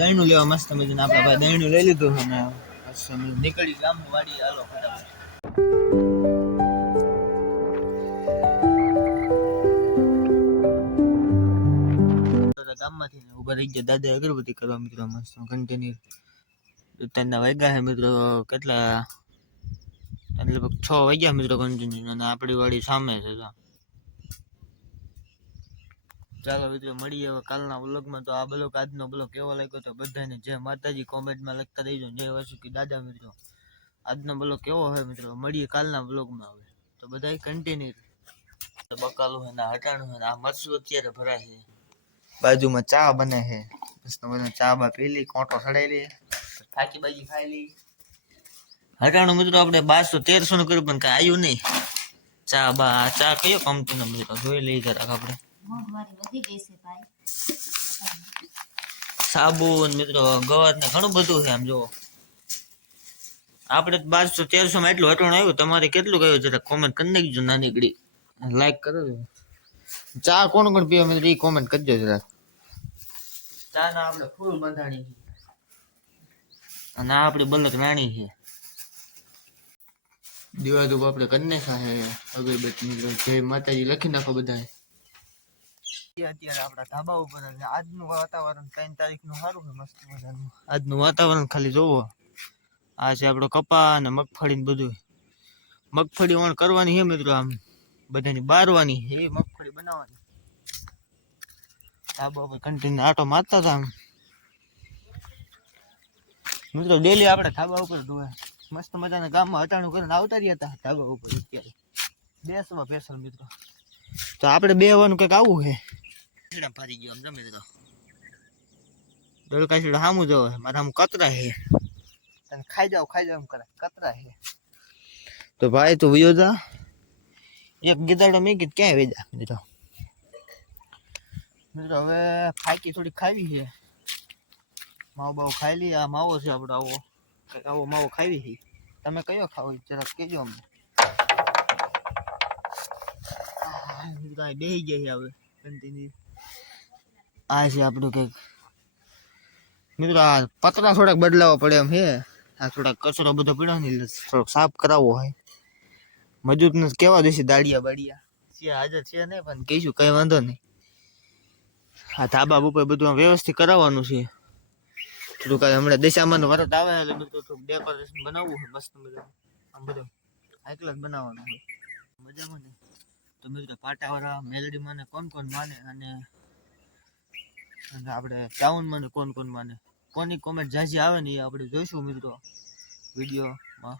દહીંનું લેવા મસ્ત મજાને આપણા ભાઈ દહીંનું લઈ લીધું અને નીકળી ગામ વાડી હાલો ફટાફટ. ગામમાંથી ઉભા રહી ગયા દાદા અગરબત્તી કરવા મિત્રો મસ્ત કન્ટિન્યુ ત્યાંના વાગ્યા છે મિત્રો કેટલા લગભગ 6 વાગ્યા મિત્રો કન્ટિન્યુ અને આપણી વાડી સામે છે. ચાલો મિત્રો મળીએ હવે કાલના બ્લોગમાં. તો આ બ્લોગ આજનો બ્લોગ કેવો લાગ્યો તો બધાને જય માતાજી કોમેન્ટમાં લખતા દેજો. જય વાસુકી દાદા મિત્રો. આજનો બ્લોગ કેવો હોય મિત્રો મળીએ કાલના બ્લોગમાં. હવે તો બધા કન્ટિન્યુ બકાલું છે ને હટાણું છે ને આ મરચું અત્યારે ભરાય છે. બાજુમાં ચા બને છે મસ્ત બધા ચા બા પી લી કોટો સડાઈ લી થાકી બાજી ખાઈ લી. હટાણું મિત્રો આપણે 1200-1300 નું કર્યું પણ કઈ આવ્યું નહીં. ચા કયો કંપનીનો મિત્રો જોઈ લઈએ જરાક આપણે. સાબુન મિત્રો ગવાર ને ઘણું બધું છે આમ જો. આપણે 1200-1300 માં એટલું હટાણું આવ્યું. તમારે કેટલું ગયું જરા કોમેન્ટ કરી નાખજો. નાનીકડી લાઈક કરો. ચા કોણ કોણ પીવે મિત્રો એ કોમેન્ટ કરજો જરા. ચા ના આપણે ફૂલ બંધાણી છે અને આ આપણી બલક નાની છે. દીવા ધૂપ આપણે કરી નાખ્યા છે અગરબત્તી મિત્રો. જય માતાજી લખી નાખો બધા. અત્યારે આપણા ધાબા ઉપર આજનું વાતાવરણ 3 તારીખનું સારું છે મસ્ત મજાનું. આજનું વાતાવરણ ખાલી જોવો. આ છે આપણો કપા અને મગફળી ને બધું. મગફળી વણ કરવાની છે મિત્રો આમ બધાની બારવાની એ મગફળી બનાવવાની. ધાબા ઉપર કન્ટિન્યુ આટો મારતા હતા મિત્રો. ડેલી આપણે ધાબા ઉપર મસ્ત મજાના ગામમાં હટાણું કરીને આવતા રહ્યા હતા ધાબા ઉપર. અત્યારે બેસવા પેશલ મિત્રો. તો આપણે બેવાનું કંઈક આવું છે. ફરી ગયો આમ જમે તો દોડકા છેડા સામું જોવે મારે આમ કતરા છે અને ખાઈ જાવ એમ કરે કતરા છે. તો ભાઈ તું વયો જા. એક ગીદાડો મેં કીધું ક્યાંય વેજા મિત્રો. હવે ફાકી થોડી ખાવી છે. માવો બાવો ખાઈ લઈએ. આ માવો છે આપણો આવો કંઈક આવો માવો ખાવી છે. તમે કયો ખાવો જરાક કહેજો અમને. બેસી ગયા હવે કન્ટિન્યુ. આ છે આપણું કંઈક મિત્રો. આ પતરા થોડાક બદલાવવા પડે એમ છે. આ થોડાક કચરો બધો પડ્યો ને થોડોક સાફ કરાવવો હોય. મજૂર ને કેવા દેશે દાડિયા બાડિયા છે હાજર છે નહીં પણ કહીશું કઈ વાંધો નહીં. આ ધાબા ઉપર બધું વ્યવસ્થિત કરાવવાનું છે. થોડુંક હમણાં દશામાં વરત આવે એટલે બધું થોડુંક ડેકોરેશન બનાવવું હોય મસ્ત મજાનું. આમ બધું એકલા જ બનાવવાનું હોય મજામાં ને. તો મિત્રો પાટાવાળા મેલડીમાં ને કોણ માને અને આપણે ટાઉનમાં ને કોણ માને કોની કોમેન્ટ જાજી આવે ને એ આપણે જોઈશું મિત્રો વિડીયોમાં.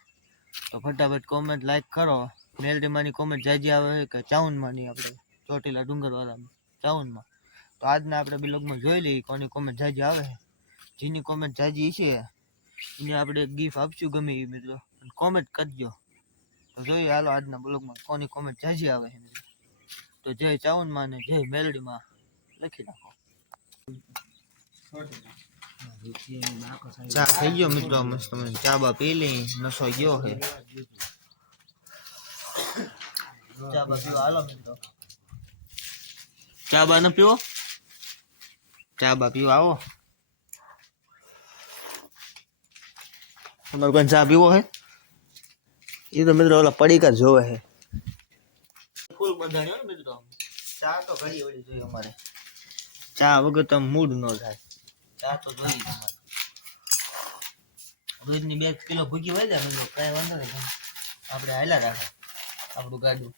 તો ફટાફટ કોમેન્ટ લાઈક કરો. મેલડીમાંની કોમેન્ટ જાજી આવે કે ચાઉનમાંની આપણે ચોટીલા ડુંગરવાળા ચાઉનમાં. તો આજના આપણે બ્લોગમાં જોઈ લઈએ કોની કોમેન્ટ જાજી આવે. જેની કોમેન્ટ જાજી છે એને આપણે ગિફ્ટ આપશું ગમે એ મિત્રો. કોમેન્ટ કરજો તો જોઈએ હાલો આજના બ્લોગમાં કોની કોમેન્ટ જાજી આવે છે મિત્રો. તો જય ચાઉનમાં ને જય મેલડીમાં લખી નાખો. ચા થઈ ગયો મિત્રો મસ્ત ચા બા પી લી નસો ગયો છે. ચા બા પીવો હાલો મિત્રો. ચા બા ન પીવો. ચા બા પીવો આવો. તમારે કોઈ ચા પીવો હે એ તો મિત્રો ઓલા પડીકા જોવે છે ફૂલ બંધાણી હોય મિત્રો. ચા તો ઘડી વળી જોઈએ અમારે. ચા વગર તો મૂડ ન થાય. ચા તો જોઈએ તમારે. રોજની 2 કિલો ભૂકી હોય જાય મિત્રો કઈ વાંધો નહીં. આપણે હાલ્યા રાખે આપણું ગાડું.